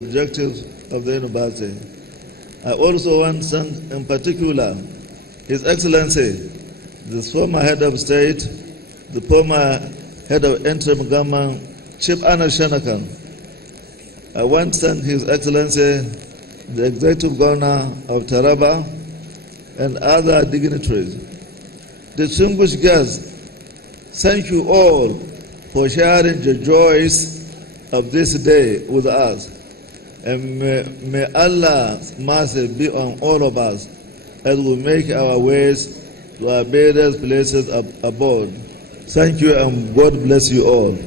objectives of the university. I also want to thank in particular His Excellency, the former head of state, the former head of interim government, Chief Anna Shanakan. I want to thank His Excellency, the executive governor of Taraba, and other dignitaries. Distinguished guests, thank you all for sharing the joys of this day with us. And may Allah's mercy be on all of us as we make our ways to our various places abroad. Thank you and God bless you all.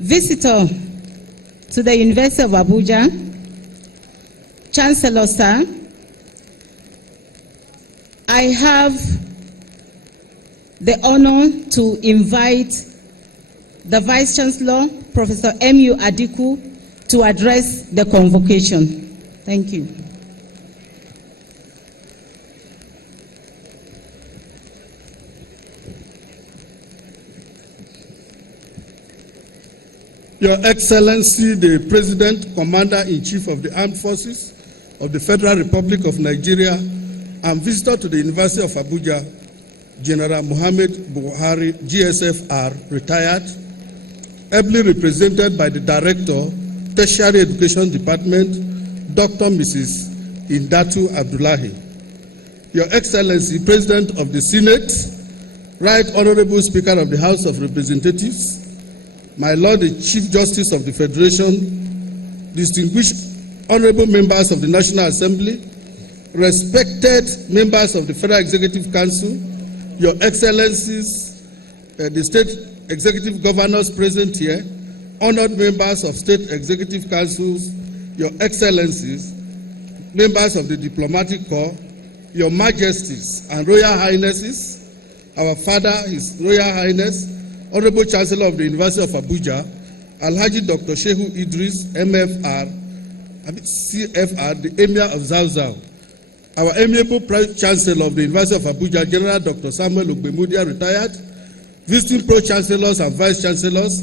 Visitor to the University of Abuja, Chancellor Sir, I have the honor to invite the Vice Chancellor, Professor M.U. Adiku, to address the convocation. Thank you. Your Excellency, the President, Commander-in-Chief of the Armed Forces of the Federal Republic of Nigeria, and visitor to the University of Abuja, General Muhammad Buhari, GSFR, retired, ably represented by the Director, Tertiary Education Department, Dr. Mrs. Indatu Abdullahi. Your Excellency, President of the Senate, Right Honorable Speaker of the House of Representatives, my Lord, the Chief Justice of the Federation, distinguished honorable members of the National Assembly, respected members of the Federal Executive Council, Your Excellencies, the State Executive Governors present here, honored members of State Executive Councils, Your Excellencies, members of the Diplomatic Corps, Your Majesties and Royal Highnesses, our Father, His Royal Highness, Honorable Chancellor of the University of Abuja, Alhaji Dr. Shehu Idris, MFR, CFR, the Emir of Zauzau, our amiable Chancellor of the University of Abuja, General Dr. Samuel Ogbemudia, retired, visiting Pro-Chancellors and Vice-Chancellors,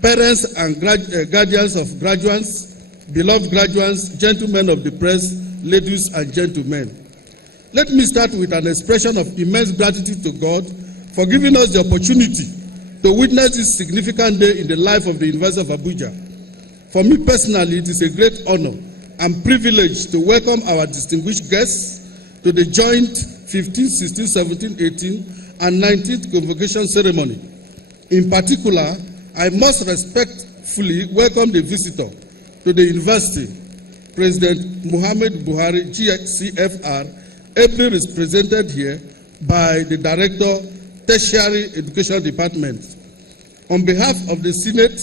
parents and guardians of graduates, beloved graduates, gentlemen of the press, ladies and gentlemen. Let me start with an expression of immense gratitude to God for giving us the opportunity to witness this significant day in the life of the University of Abuja. For me personally, it is a great honor and privilege to welcome our distinguished guests to the joint 15th, 16th, 17th, 18th, and 19th convocation ceremony. In particular, I must respectfully welcome the visitor to the university, President Muhammad Buhari, GCFR, ably represented here by the Director, Tertiary Education Department. On behalf of the Senate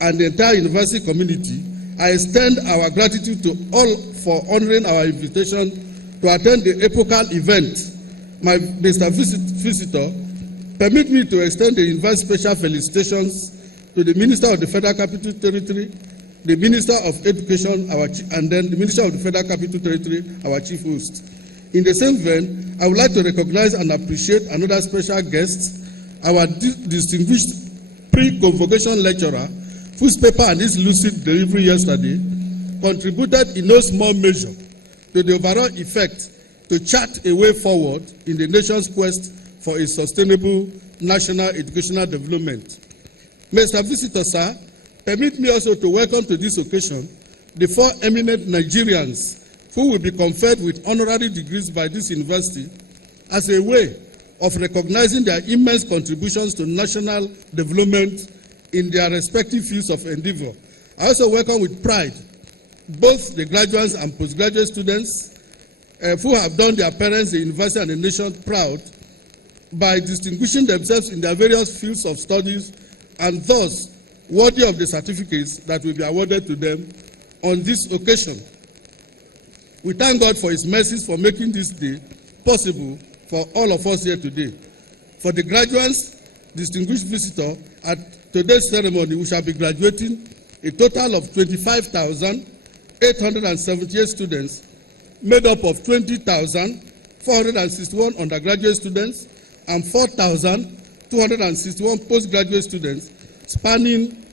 and the entire university community, I extend our gratitude to all for honoring our invitation to attend the epochal event. My Mr. Visitor, permit me to extend the university special felicitations to the Minister of the Federal Capital Territory, the Minister of Education, and then the Minister of the Federal Capital Territory, our chief host. In the same vein, I would like to recognize and appreciate another special guest, our distinguished pre-convocation lecturer, whose paper and his lucid delivery yesterday contributed in no small measure to the overall effect to chart a way forward in the nation's quest for a sustainable national educational development. Mr. Visitor, sir, permit me also to welcome to this occasion the four eminent Nigerians who will be conferred with honorary degrees by this university as a way of recognizing their immense contributions to national development in their respective fields of endeavor. I also welcome with pride both the graduates and postgraduate students who have done their parents, the university, and the nation proud by distinguishing themselves in their various fields of studies and thus worthy of the certificates that will be awarded to them on this occasion. We thank God for His mercies for making this day possible for all of us here today. For the graduates, distinguished visitor, at today's ceremony, we shall be graduating a total of 25,878 students, made up of 20,461 undergraduate students and 4,261 postgraduate students, spanning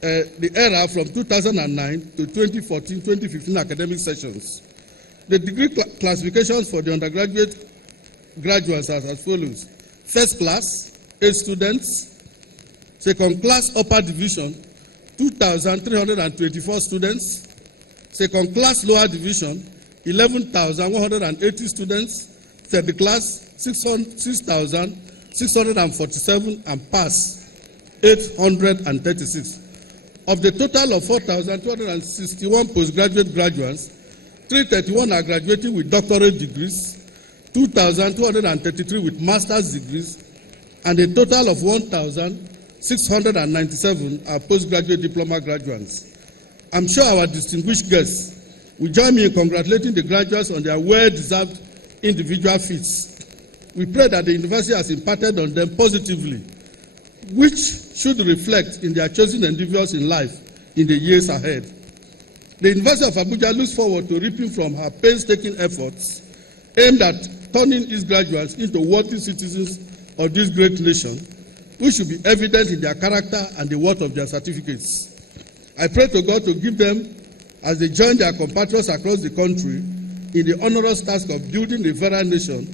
the era from 2009 to 2014-2015 academic sessions. The degree classifications for the undergraduate graduates are as follows. First class, 8 students. Second class, upper division, 2,324 students. Second class, lower division, 11,180 students. Third class, 6,647, and pass, 836. Of the total of 4,261 postgraduate graduates, 331 are graduating with doctorate degrees, 2,233 with master's degrees, and a total of 1,697 are postgraduate diploma graduates. I'm sure our distinguished guests will join me in congratulating the graduates on their well-deserved individual feats. We pray that the university has imparted on them positively, which should reflect in their chosen endeavors in life in the years ahead. The University of Abuja looks forward to reaping from her painstaking efforts aimed at turning its graduates into worthy citizens of this great nation, which should be evident in their character and the worth of their certificates. I pray to God to give them, as they join their compatriots across the country, in the onerous task of building a federal nation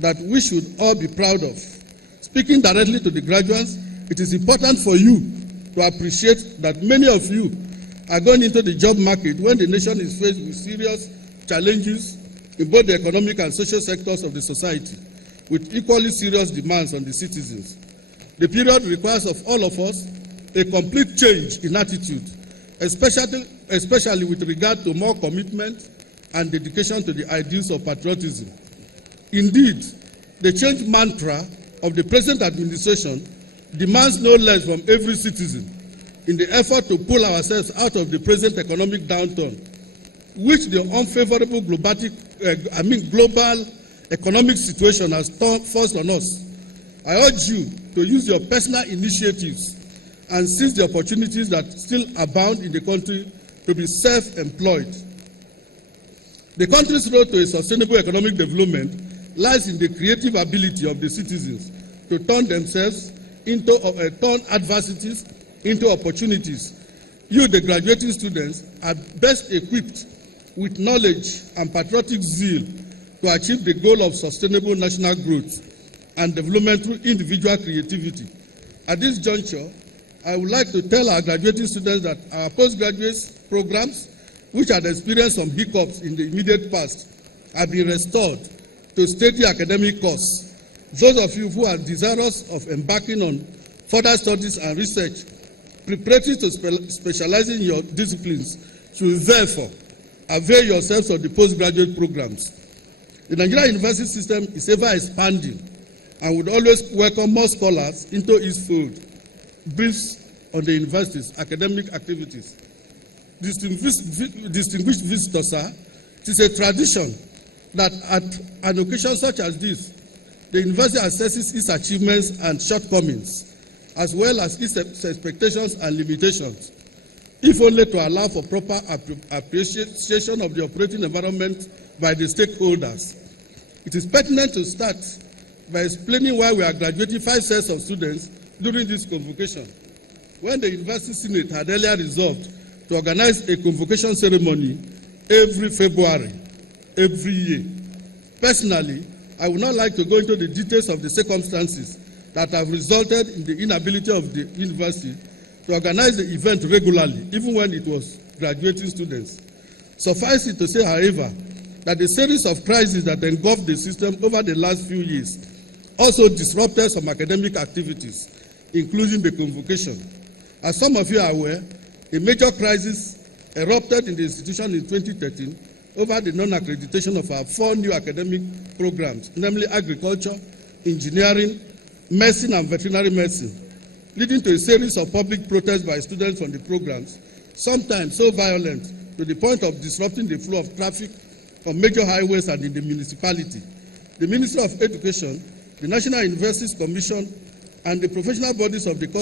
that we should all be proud of. Speaking directly to the graduates, it is important for you to appreciate that many of you are going into the job market when the nation is faced with serious challenges in both the economic and social sectors of the society, with equally serious demands on the citizens. The period requires of all of us a complete change in attitude, especially with regard to more commitment and dedication to the ideals of patriotism. Indeed, the change mantra of the present administration demands no less from every citizen in the effort to pull ourselves out of the present economic downturn, which the unfavorable global economic situation has forced on us. I urge you to use your personal initiatives and seize the opportunities that still abound in the country to be self-employed. The country's road to a sustainable economic development lies in the creative ability of the citizens to turn themselves into turn adversities into opportunities. You, the graduating students, are best equipped with knowledge and patriotic zeal to achieve the goal of sustainable national growth and development through individual creativity. At this juncture, I would like to tell our graduating students that our postgraduate programs, which had experienced some hiccups in the immediate past, have been restored to steady academic course. Those of you who are desirous of embarking on further studies and research preparatory to specializing in your disciplines should therefore avail yourselves of the postgraduate programs. The Nigerian university system is ever expanding and would always welcome more scholars into its fold. Briefs on the university's academic activities. Distinguished visitors, sir, it is a tradition that at an occasion such as this, the university assesses its achievements and shortcomings, as well as its expectations and limitations, if only to allow for proper appreciation of the operating environment by the stakeholders. It is pertinent to start by explaining why we are graduating 5 sets of students during this convocation, when the University Senate had earlier resolved to organize a convocation ceremony every February, every year. Personally, I would not like to go into the details of the circumstances that have resulted in the inability of the university to organize the event regularly, even when it was graduating students. Suffice it to say, however, that the series of crises that engulfed the system over the last few years also disrupted some academic activities, including the convocation. As some of you are aware, a major crisis erupted in the institution in 2013 over the non-accreditation of our 4 new academic programs, namely agriculture, engineering, medicine, and veterinary medicine, leading to a series of public protests by students on the programs, sometimes so violent to the point of disrupting the flow of traffic on major highways and in the municipality. The Ministry of Education, the National Universities Commission, and the professional bodies of the course